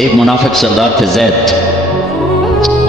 ایک منافق سردار تھے زید،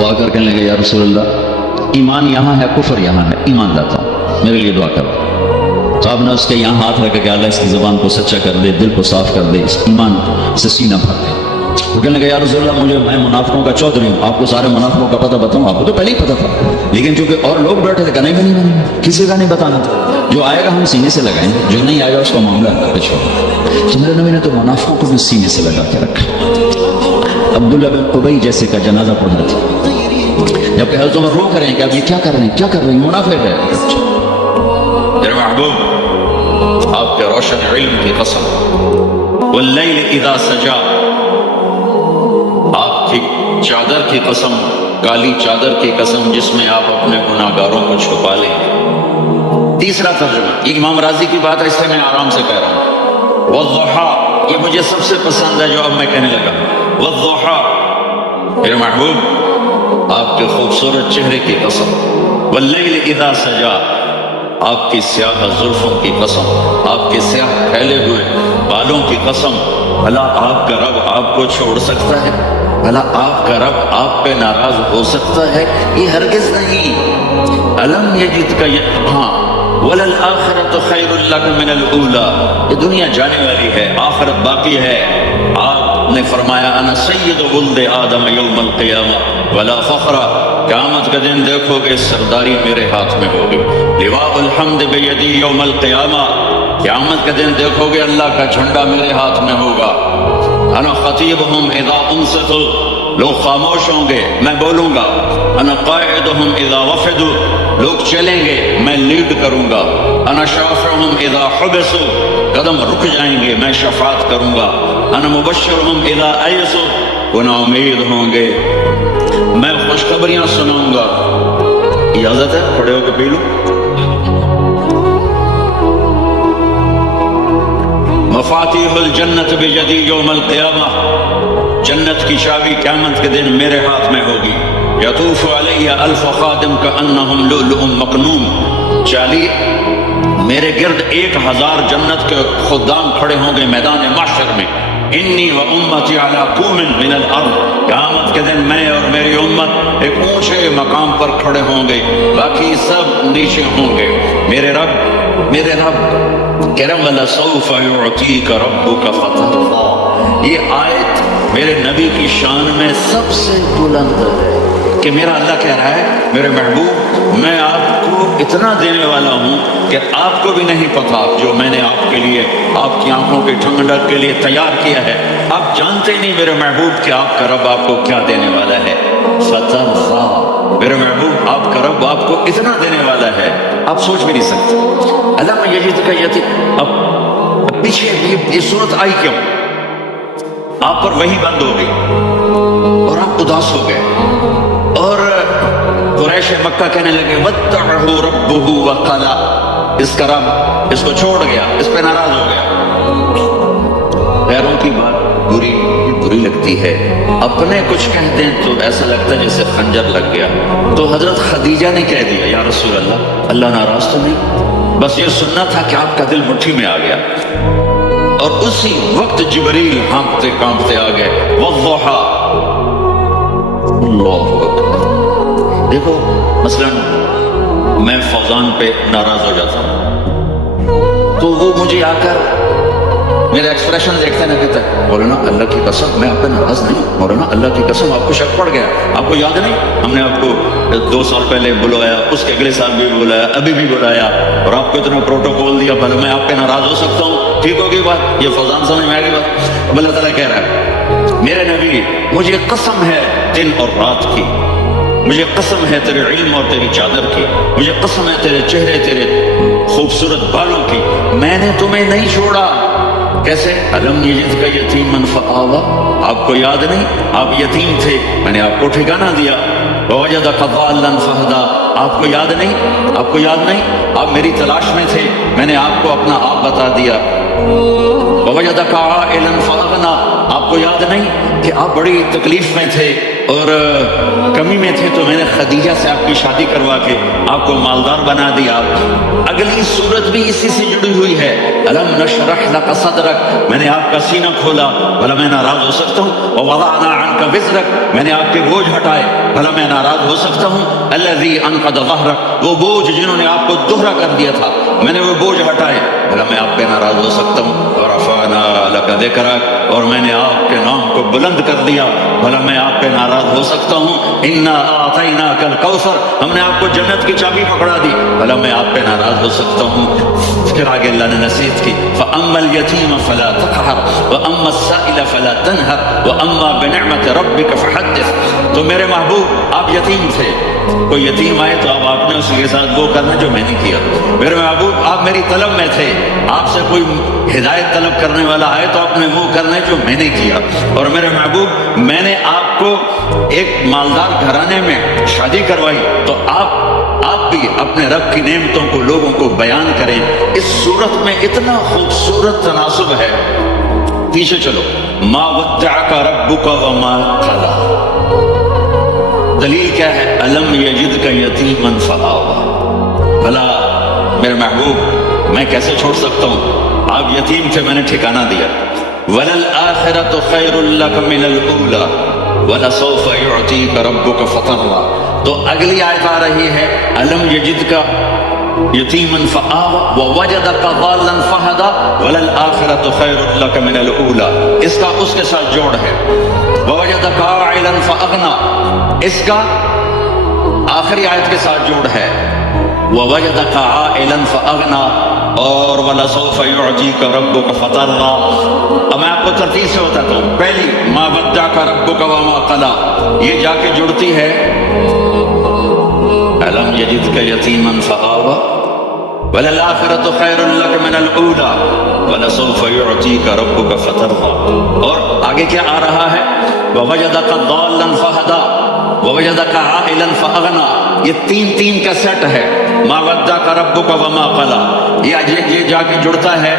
وہ آ کر کہنے لگے یا رسول اللہ ایمان یہاں ہے کفر یہاں ہے، ایمان لاتا ہوں میرے لیے دعا کرو۔ تو آپ نے اس کے یہاں ہاتھ رکھ کے اللہ اس کی زبان کو سچا کر دے، دل کو صاف کر دے، اس ایمان سے سینہ بھر دے۔ وہ کہنے لگے یا رسول اللہ میں منافقوں کا چودھری ہوں، آپ کو سارے منافقوں کا پتہ بتاؤں؟ آپ کو تو پہلے ہی پتہ تھا، لیکن چونکہ اور لوگ بیٹھے تھے کہنے نہیں کسی کا نہیں بتانا تھا، جو آئے گا ہم سینے سے لگائیں گے، جو نہیں آئے گا اس کا معاملہ اللہ پہ چھوڑا۔ تو میرے نبی نے تو منافقوں کو بھی سینے سے لگا کے رکھا۔ عبداللہ بن ابی جیسے کا جنازہ پڑھنا تھا، جب کہ حضرت عمر رو کر رہے ہیں کہ آپ یہ کیا کر رہے ہیں، کیا کر رہے ہیں، منافق ہے۔ میرے محبوب آپ کے روشن علم کی قسم، واللیل اذا سجا، آپ کی چادر کی قسم، کالی چادر کی قسم جس میں آپ اپنے گناہگاروں کو چھپا لیں۔ تیسرا ترجمہ، یہ امام راضی کی بات ہے، اس سے میں آرام سے کہہ رہا ہوں۔ والضحیٰ، یہ مجھے سب سے پسند ہے جو اب میں کہنے لگا۔ والضحیٰ، میرے محبوب آپ کے خوبصورت چہرے کی قسم، واللیل اذا سجا، آپ کی سیاہ زلفوں کی قسم، آپ کے سیاہ پھیلے ہوئے بالوں کی قسم، بھلا آپ کا رب آپ کو چھوڑ سکتا ہے؟ بھلا آپ کا رب آپ پہ ناراض ہو سکتا ہے؟ یہ ہرگز نہیں۔ الم یجدک ہاں وللآخرۃ خیر لک من الاولی، یہ دنیا جانے والی ہے، آخرت باقی ہے۔ آپ نے فرمایا انا سید ولد آدم یوم القیامہ ولا فخر، قیامت کا دن دیکھو گے سرداری میرے ہاتھ میں ہوگی۔ لواء الحمد بیدی یوم القیامہ، قیامت کا دن دیکھو گے اللہ کا جھنڈا میرے ہاتھ میں ہوگا۔ انا خطیبہم اذا انصتوا، لوگ خاموش ہوں گے میں بولوں گا۔ انا قائدہم اذا وفدوا، لوگ چلیں گے میں لیڈ کروں گا۔ انا شافعہم اذا حبسوا، قدم رک جائیں گے میں شفاعت کروں گا۔ انا مبشرہم اذا ایسوا، وہ نا امید ہوں گے میں خوشخبریاں سناؤں گا۔ اجازت ہے کھڑے ہو کے پی لو۔ مفاتیح الجنت بیدی یوم القیامہ، جنت کی چابی قیامت کے دن میرے ہاتھ میں ہوگی۔ یطوف علیہ الف خادم کانہم لؤلؤ مکنون، چالی میرے گرد 1000 جنت کے خدام کھڑے ہوں گے میدان محشر میں۔ انی و امتی علی قوم من الارض، قیامت کے دن میں اور میری امت ایک اونچے مقام پر کھڑے ہوں گے، باقی سب نیچے ہوں گے۔ میرے رب کہہ رہا وَلَسَوْفَ يُعْطِيكَ رَبُّكَ فَتَرْضَىٰ، یہ آیت میرے نبی کی شان میں سب سے بلند ہے کہ میرا اللہ کہہ رہا ہے میرے محبوب میں آپ کو اتنا دینے والا ہوں کہ آپ کو بھی نہیں پتا جو میں نے آپ کے لیے، آپ کی آنکھوں کے ٹھنڈک کے لیے تیار کیا ہے۔ آپ جانتے نہیں میرے محبوب کہ آپ کا رب آپ کو کیا دینے والا ہے۔ فَتَرْضَىٰ، میرے محبوب آپ کا رب آپ کو اتنا دینے والا ہے آپ سوچ بھی نہیں سکتے۔ علم یجدک یتیم، اب پیچھے یہ صورت آئی کیوں؟ آپ پر وحی بند ہو گئی اور آپ اداس ہو گئے، اور قریش مکہ کہنے لگے وَاتَّبَعَهُ رَبُّهُ وَقَالَ، اس کا رب اس کو چھوڑ گیا، اس پہ ناراض ہو گیا۔ غیروں کی بات بری لگتی ہے، اپنے کچھ کہہ دیں تو ایسا لگتا ہے جیسے خنجر لگ گیا۔ تو حضرت خدیجہ نے کہہ دیا یا رسول اللہ، اللہ ناراض تو نہیں؟ بس یہ سننا تھا کہ آپ کا دل مٹھی میں آ گیا۔ اور اسی وقت جبریل ہانپتے کانپتے آ گئے۔ والضحیٰ، اللہ اکبر۔ دیکھو مثلا میں فوزان پہ ناراض ہو جاتا ہوں تو وہ مجھے آ کر میرا ایکسپریشن دیکھتا ہے نا، کہتا ہے مولانا اللہ کی قسم میں آپ پہ ناراض نہیں، مولانا اللہ کی قسم آپ کو شک پڑ گیا، آپ کو یاد نہیں ہم نے آپ کو 2 سال پہلے بلایا، اس کے اگلے سال بھی بلایا، ابھی بھی بلایا، اور آپ کو اتنا پروٹوکول دیا، بھلے میں آپ پہ ناراض ہو سکتا ہوں، ٹھیک ہوگی بات؟ یہ فوزان سمجھ میں آ گئی بات؟ اللہ تعالیٰ کہہ رہا ہے میرے نبی مجھے قسم ہے دن اور رات کی، مجھے قسم ہے تیرے علم اور تیری چادر کی، مجھے قسم ہے تیرے چہرے تیرے خوبصورت بالوں کی، میں نے تمہیں نہیں چھوڑا۔ کیسے؟ الم یجدک یتیما فآویٰ، آپ کو یاد نہیں آپ یتیم تھے، میں نے آپ کو ٹھکانہ دیا۔ ووجدک ضالا فہدیٰ، آپ کو یاد نہیں آپ میری تلاش میں تھے، میں نے آپ کو اپنا آپ بتا دیا۔ ووجدک عائلا فأغنیٰ، آپ کو یاد نہیں کہ آپ بڑی تکلیف میں تھے اور کمی میں تھے تو میں نے خدیجہ سے آپ کی شادی کروا کے آپ کو مالدار بنا دیا. اگلی صورت بھی اسی سے جڑی ہوئی ہے. الم نشرح لک صدرک، میں نے آپ کا سینہ کھولا، بھلا میں ناراض ہو سکتا ہوں؟ ووضعنا عنک وزرک، میں نے آپ کے بوجھ ہٹائے، بھلا میں ناراض ہو سکتا ہوں؟ الذی انقض ظہرک، وہ بوجھ جنہوں نے آپ کو دوہرا کر دیا تھا، میں نے وہ بوجھ ہٹائے، بھلا میں آپ پہ ناراض ہو سکتا ہوں؟ ورفعنا لک ذکرک، اور میں نے آپ کے نام کو بلند کر دیا، بھلا میں آپ پہ ناراض ہو سکتا ہوں؟ انا اعطیناک الکوثر، ہم نے آپ کو جنت کی چابی پکڑا دی، بھلا میں آپ پہ ناراض ہو سکتا ہوں؟ پھر آگے اللہ نے نصیحت کی، فاما الیتیم فلا تقہر واما السائل فلا تنہر واما بنعمت ربک فحدث. تو میرے محبوب آپ یتیم تھے، کوئی یتیم آئے تو اب آپ نے اس کے ساتھ وہ کرنا جو میں نے کیا. میرے محبوب آپ میری طلب میں تھے، آپ سے کوئی ہدایت طلب کرنے والا آئے تو آپ نے وہ کرنا جو میں نے کیا. اور میرے محبوب میں نے آپ کو ایک مالدار گھرانے میں شادی کروائی تو آپ بھی اپنے رب کی نعمتوں کو لوگوں کو بیان کریں. اس صورت میں اتنا خوبصورت تناسب ہے. پیچھے چلو، ما ودعک ربک وما قلی، دلیل کیا ہے؟ الم یجدک یتیما فآویٰ. بھلا میرے محبوب میں کیسے چھوڑ سکتا ہوں؟ آپ یتیم تھے، میں نے ٹھکانہ دیا. وَلَلْآخِرَةُ خَيْرٌ لَكَ مِنَ الْأُولَىٰ وَلَسَوْفَ يُعْطِيكَ رَبُّكَ فَتَرْضَىٰ. تو اگلی آیت آ رہی ہے، الم یجدک یتیما فآویٰ ووجدک ضالا فہدیٰ وَلَلْآخِرَةُ خَيْرٌ لَكَ مِنَ الْأُولَىٰ. اس کا اس کے ساتھ جوڑ ہے. ووجدک عائلا فأغنیٰ، اس کا آخری آیت کے ساتھ جوڑ ہے. ووجدک عائلا فأغنیٰ اور وَلَسَوْفَ يُعْطِيكَ رَبُّكَ فَتَرْضَىٰ. اب میں آپ کو ترتیب سے بتاتا ہوں. پہلی ما ودعک ربک وما قلی، یہ جا کے جڑتی ہے الم یجدک یتیما فآویٰ وَلَلْآخِرَةُ خَيْرٌ لَكَ مِنَ الْأُولَىٰ وَلَسَوْفَ يُعْطِيكَ رَبُّكَ فَتَرْضَىٰ. اور آگے کیا آ رہا ہے؟ وَوَجَدَكَ ضَالًّا فَهَدَىٰ وَوَجَدَكَ عَائِلًا فَأَغْنَىٰ. یہ تین کا سیٹ ہے. ما ودعک ربک وما قلی، یہ جا کے جڑتا ہے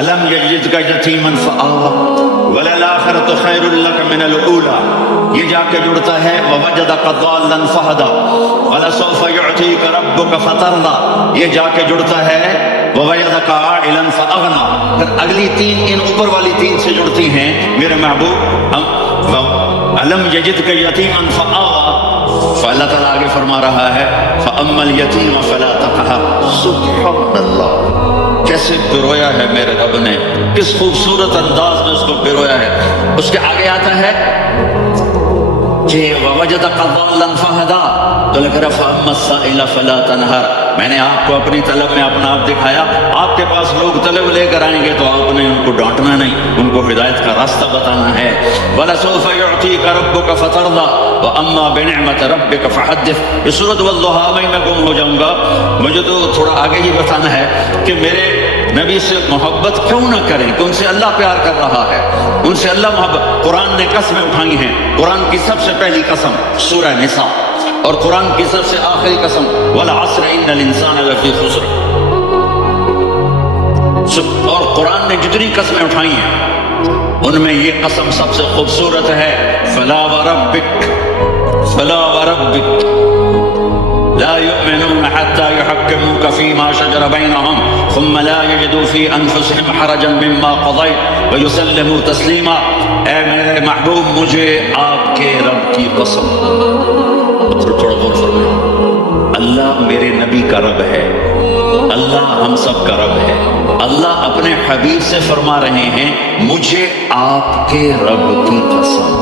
الم یجدک یتیما فآویٰ وَلَلْآخِرَةُ خَيْرٌ لَكَ مِنَ الْأُولَىٰ، یہ جا کے جڑتا ہے وَوَجَدَكَ ضَالًّا فَهَدَىٰ وَلَسَوْفَ يُعْطِيكَ رَبُّكَ فَتَرْضَىٰ، یہ جا کے جڑتا ہے وَوَجَدَكَ عَائِلًا فَأَغْنَىٰ. پھر اگلی تین ان اوپر والی تین سے جڑتی ہیں. میرے محبوب الم یجدک یتیما فآویٰ، فاللہ تعالیٰ آگے فرما رہا ہے فَأَمَّا الْيَتِيمَ فَلَا تَقْهَرْ. سبحان اللہ، کیسے پرویا ہے میرے رب نے، کس خوبصورت انداز میں اس کو پرویا ہے. اس کے آگے آتا ہے کہ وَوَجَدَكَ ضَالًّا فَهَدَىٰ، تو لکھ رہا فَأَمَّا السَّائِلَ فَلَا تَنْهَرْ. میں نے آپ کو اپنی طلب میں اپنا آپ دکھایا. آپ کے پاس لوگ طلب لے کر آئیں گے تو آپ نے ان کو ڈانٹنا نہیں، ان کو ہدایت کا راستہ بتانا ہے. وَلَسَوْفَ يُعْطِيكَ رَبُّكَ فَتَرْضَىٰ وَأَمَّا بِنِعْمَةِ رَبِّكَ فَحَدِّثْ. یہ سورۃ والضحیٰ میں گم ہو جاؤں گا. مجھے تو تھوڑا آگے ہی بتانا ہے کہ میرے نبی سے محبت کیوں نہ کریں کہ ان سے اللہ پیار کر رہا ہے، ان سے اللہ محبت. قرآن نے قسمیں اٹھائی ہیں. قرآن کی سب سے پہلی قسم سورہ نساء، اور قرآن کی سب سے آخری قسم وَالْعَصْرِ إِنَّ الْإِنسَانَ لَفِي خُسْرٍ. اور قرآن نے جتنی قسمیں اٹھائی ہیں ان میں یہ قسم سب سے خوبصورت ہے. فَلَا وَرَبِّكَ فَلَا وَرَبِّكَ لا يؤمنون حتى يحكموك فيما شجر بينهم ثم لا يجدوا في انفسهم حرجا مما قضيت ويسلموا تسليما. اے میرے محبوب، مجھے آپ کے رب کی قسم، تھوڑا غور فرمائیں، اللہ میرے نبی کا رب ہے، اللہ ہم سب کا رب ہے. اللہ اپنے حبیب سے فرما رہے ہیں مجھے آپ کے رب کی قسم.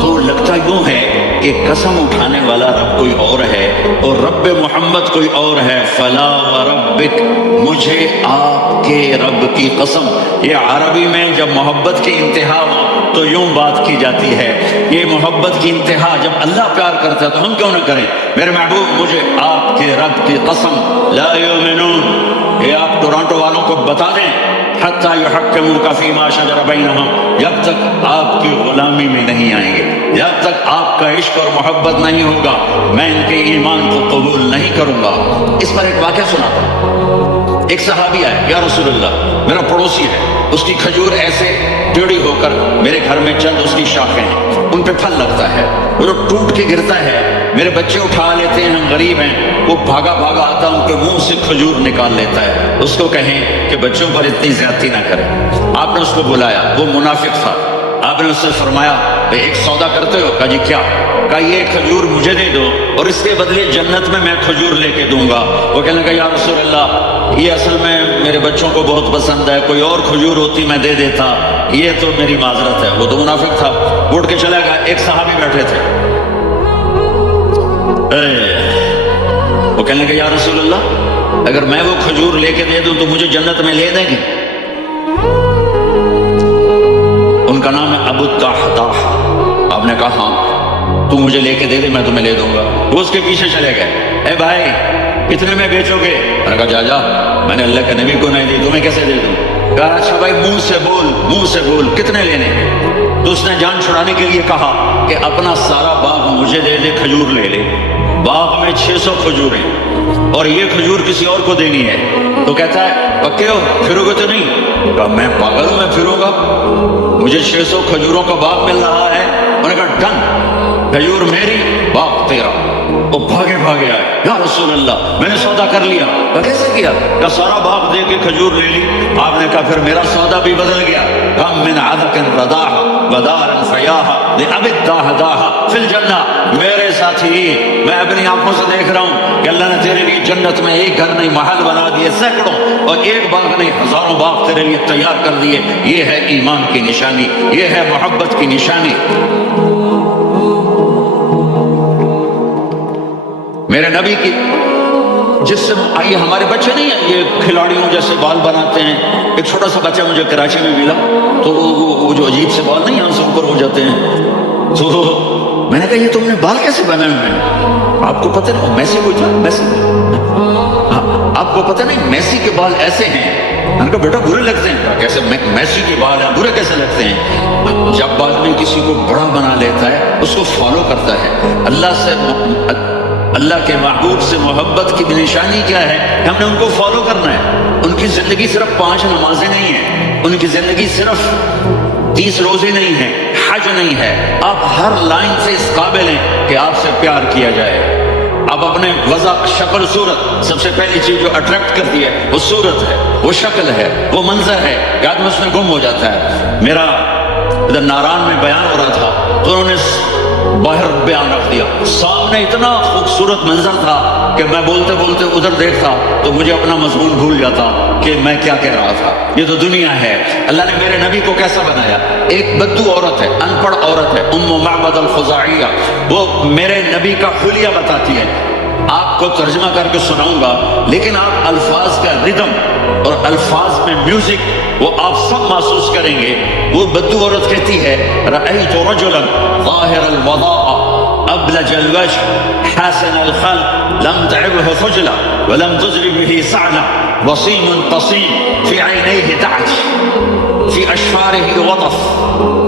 تو لگتا یوں ہے کہ قسم اٹھانے والا رب کوئی اور ہے اور رب محمد کوئی اور ہے. فلا وربک، مجھے آپ کے رب کی قسم. یہ عربی میں جب محبت کی انتہا ہو تو یوں بات کی جاتی ہے. یہ محبت کی انتہا جب اللہ پیار کرتا ہے تو ہم کیوں نہ کریں. میرے محبوب، مجھے آپ کے رب کی قسم. لا یؤمنون، یہ آپ ٹورانٹو والوں کو بتا دیں حتی یحکموک فیما شجر بینہم، جب تک آپ کی غلامی میں نہیں آئیں گے، جب تک آپ کا عشق اور محبت نہیں ہوگا، میں ان کے ایمان کو قبول نہیں کروں گا. اس پر ایک واقعہ سناتا ہوں. ایک صحابی آئے، یا رسول اللہ میرا پڑوسی ہے، اس کی کھجور ایسے ٹیڑھی ہو کر میرے گھر میں چند اس کی شاخیں ہیں. ان پہ پھل لگتا ہے، وہ جو ٹوٹ کے گرتا ہے، میرے بچے اٹھا لیتے ہیں، ہم غریب ہیں، وہ بھاگا بھاگا آتا ان کے منہ سے کھجور نکال لیتا ہے، اس کو کہیں کہ بچوں پر اتنی زیادتی نہ کریں۔ آپ نے اس کو بلایا، وہ منافق تھا، آپ نے اس سے فرمایا ایک سودا کرتے ہو؟ کہا جی کیا؟ کہا یہ کھجور مجھے دے دو اور اس کے بدلے جنت میں کھجور لے کے دوں گا۔ وہ کہنے لگا یا رسول اللہ یہ اصل میں میرے بچوں کو بہت پسند ہے، کوئی اور کھجور ہوتی میں دے دیتا، یہ تو میری معذرت ہے۔ وہ تو منافق تھا، اٹھ کے چلا گیا۔ ایک صحابی بیٹھے تھے، وہ کہنے لگا یا رسول اللہ اگر میں وہ کھجور لے کے دے دوں تو مجھے جنت میں لے دیں گے؟ ان کا نام ہے ابو الدحداح۔ آپ نے کہا ہاں، تو مجھے لے کے دے دے، میں تمہیں لے دوں گا۔ وہ اس کے پیچھے چلے گئے، اے بھائی کتنے میں بیچو گے؟ میں نے کہا جا جا، میں نے اللہ کے نبی کو نہیں دی، تمہیں کیسے دے دوں؟ کہا اچھا بھائی منہ سے بول، منہ سے بول، کتنے لینے؟ تو اس نے جان چھڑانے کے لیے کہا کہ اپنا سارا باغ مجھے دے دے، کھجور لے لے۔ باغ میں 600 کھجور ہیں اور یہ کھجور کسی اور کو دینی ہے۔ تو کہتا ہے پکے ہو، پھرو گے تو نہیں؟ کہا میں پاگل ہوں، میں پھروں گا؟ مجھے 600 کھجوروں کا باغ مل رہا ہے۔ انہوں نے کہا ڈن، کھجور میری، باغ تیرا۔ وہ بھاگے بھاگے آئے، یا رسول اللہ میں نے سودا کر لیا۔ کہا کیسے کیا؟ کہا سارا باغ دے کے کھجور لے لی۔ آپ نے کہا پھر میرا سودا بھی بدل گیا۔ کم من عدق رداح ودار فیاح لأب الدحداح فی الجنہ۔ میرے ساتھی میں اپنی آنکھوں سے دیکھ رہا ہوں کہ اللہ نے تیرے لیے جنت میں ایک گھر نہیں محل بنا دیے سینکڑوں، اور ایک باغ نہیں ہزاروں باغ تیرے لیے تیار کر دیے۔ یہ ہے ایمان کی نشانی، یہ ہے محبت کی نشانی۔ میرے نبی کی جس سے آئیے ہمارے بچے نہیں ہیں یہ کھلاڑیوں جیسے بال بناتے ہیں۔ ایک چھوٹا سا بچہ مجھے کراچی میں ملا، تو وہ جو عجیب سے بال نہیں یہاں سے اوپر ہو جاتے ہیں، تو میں نے کہا یہ تم نے بال کیسے بنائے ہوئے ہیں؟ آپ کو پتہ نہیں میسی کوئی تھا؟ میسی، آپ کو پتہ نہیں میسی کے بال ایسے ہیں؟ میں نے کہا بیٹا برے لگتے ہیں۔ کیسے میسی کے بال ہیں برے کیسے لگتے ہیں؟ جب آدمی کسی کو بڑا بنا لیتا ہے اس کو فالو کرتا ہے۔ اللہ کے محبوب سے محبت کی نشانی کیا ہے؟ ہم نے ان کو فالو کرنا ہے۔ ان کی زندگی صرف 5 نمازیں نہیں ہیں، ان کی زندگی صرف 30 روزے نہیں ہیں، حج نہیں ہے۔ آپ ہر لائن سے اس قابل ہیں کہ آپ سے پیار کیا جائے۔ آپ اپنے وضع، شکل، صورت، سب سے پہلی چیز جو اٹریکٹ کرتی ہے وہ صورت ہے، وہ شکل ہے، وہ منظر ہے کہ آدمی اس میں گم ہو جاتا ہے۔ میرا ادھر ناران میں بیان ہو رہا تھا تو انہوں نے باہر بیان رکھ دیا، سامنے اتنا خوبصورت منظر تھا کہ میں بولتے بولتے ادھر دیکھتا تو مجھے اپنا مضمون بھول جاتا کہ میں کیا کہہ رہا تھا۔ یہ تو دنیا ہے۔ اللہ نے میرے نبی کو کیسا بنایا؟ ایک بدو عورت ہے، ان پڑھ عورت ہے، ام معبد الخزاعیہ، وہ میرے نبی کا حلیہ بتاتی ہے۔ آپ کو ترجمہ کر کے سناؤں گا، لیکن آپ الفاظ کا ردم اور الفاظ میں میوزک وہ آپ سب محسوس کریں گے۔ وہ بدو عورت کہتی ہے رأیت رجلا ظاہر الوضاء ابلج الوجه حسن الخلق لم تعبه خجلة ولم تزل به سعلة وصيم قصيم في عينيه دعج في أشفاره وطف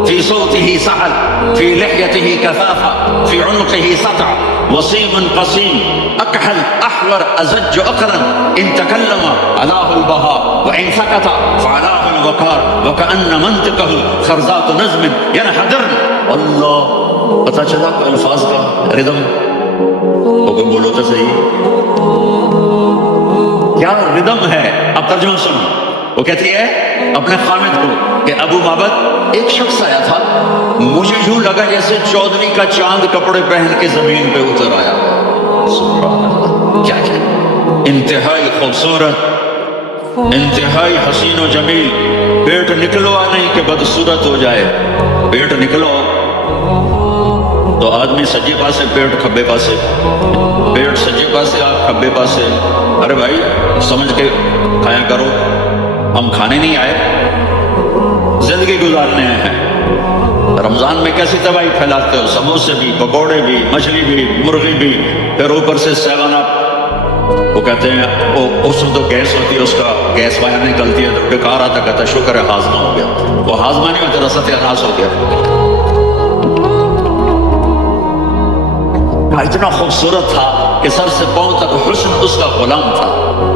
في صوته سعل في لحيته كثافة في عنقه سطع وصيم قصيم أكحل أحور أزج أقرن إن تكلم علاه البهاء وإن سكت فعلاه الوقار وكأن منطقه خرزات نظم ينحدرن۔ اللہ پتہ چلا الفاظ کا ردم، کوئی بولو تو صحیح کیا ردم ہے؟ اب ترجمہ سنو۔ وہ کہتی ہے اپنے خامد کو کہ ابو معبد ایک شخص آیا تھا، مجھے یوں لگا جیسے چودھری کا چاند کپڑے پہن کے زمین پہ اتر آیا۔ سبحان اللہ، کیا انتہائی خوبصورت، انتہائی حسین و جمیل۔ پیٹ نکلوا نہیں کہ بدصورت ہو جائے، پیٹ نکلو تو آدمی سجے پاسے پیٹ کھبے پاسے، پیٹ سجے پاسے آپ کھبے پاسے۔ ارے بھائی سمجھ کے کھایا کرو، ہم کھانے نہیں آئے، زندگی گزارنے آئے ہیں۔ رمضان میں کیسی تباہی پھیلاتے ہو، سموسے بھی، پکوڑے بھی، مچھلی بھی، مرغی بھی، پھر اوپر سے 7 اپ۔ وہ کہتے ہیں اس میں تو گیس ہوتی ہے، اس کا گیس باہر نکلتی ہے تو ڈکار آتا، کہتا ہے شکر ہے ہاضمہ ہو گیا۔ وہ ہاضمہ نہیں ہوتا، ستیہ ناش ہو گیا۔ اتنا خوبصورت تھا کہ سر سے پاؤں تک حسن اس کا غلام تھا۔